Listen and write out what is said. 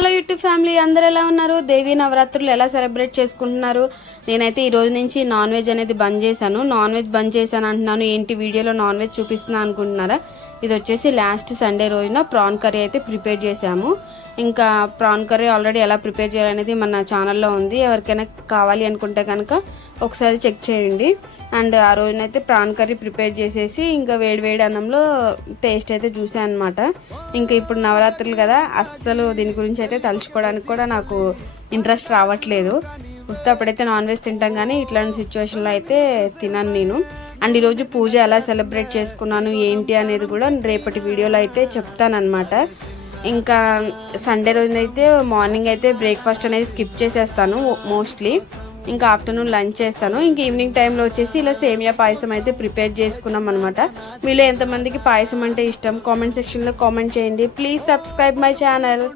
Hello YouTube family, అందరు ఎలా ఉన్నారు? దేవి నవరాత్రులు ఎలా సెలబ్రేట్ చేసుకుంటున్నారు? నేనైతే ఈ రోజు నుంచి నాన్ వెజ్ అనేది బంద్ చేశాను. నాన్ వెజ్ బంద్ చేశాను అంటున్నాను ఏంటి, వీడియోలో నాన్ వెజ్ చూపిస్తున్నా అనుకుంటున్నారా? ఇది వచ్చేసి లాస్ట్ సండే రోజున ప్రాన్ కర్రీ అయితే ప్రిపేర్ చేశాము. ఇంకా ప్రాన్ కర్రీ ఆల్రెడీ ఎలా ప్రిపేర్ చేయాలనేది మన ఛానల్లో ఉంది. ఎవరికైనా కావాలి అనుకుంటే కనుక ఒకసారి చెక్ చేయండి. అండ్ ఆ రోజునైతే ప్రాన్ కర్రీ ప్రిపేర్ చేసేసి ఇంకా వేడి అన్నంలో టేస్ట్ అయితే చూసాను అనమాట. ఇంకా ఇప్పుడు నవరాత్రులు కదా, అస్సలు దీని గురించి అయితే తలుచుకోవడానికి కూడా నాకు ఇంట్రెస్ట్ రావట్లేదు. అప్పుడైతే నాన్ వెజ్ తింటాం కానీ ఇట్లాంటి సిచ్యువేషన్లో అయితే తినను నేను. అండ్ ఈరోజు పూజ ఎలా సెలబ్రేట్ చేసుకున్నాను ఏంటి అనేది కూడా రేపటి వీడియోలో అయితే చెప్తానమాట. ఇంకా సండే రోజునైతే మార్నింగ్ అయితే బ్రేక్ఫాస్ట్ అనేది స్కిప్ చేసేస్తాను మోస్ట్లీ. ఇంకా ఆఫ్టర్నూన్ లంచ్ చేస్తాను. ఇంకా ఈవినింగ్ టైంలో వచ్చేసి ఇలా సేమియా పాయసం అయితే ప్రిపేర్ చేసుకున్నాం అనమాట. మీలో ఎంతమందికి పాయసం అంటే ఇష్టం కామెంట్ సెక్షన్లో కామెంట్ చేయండి. Please subscribe my channel.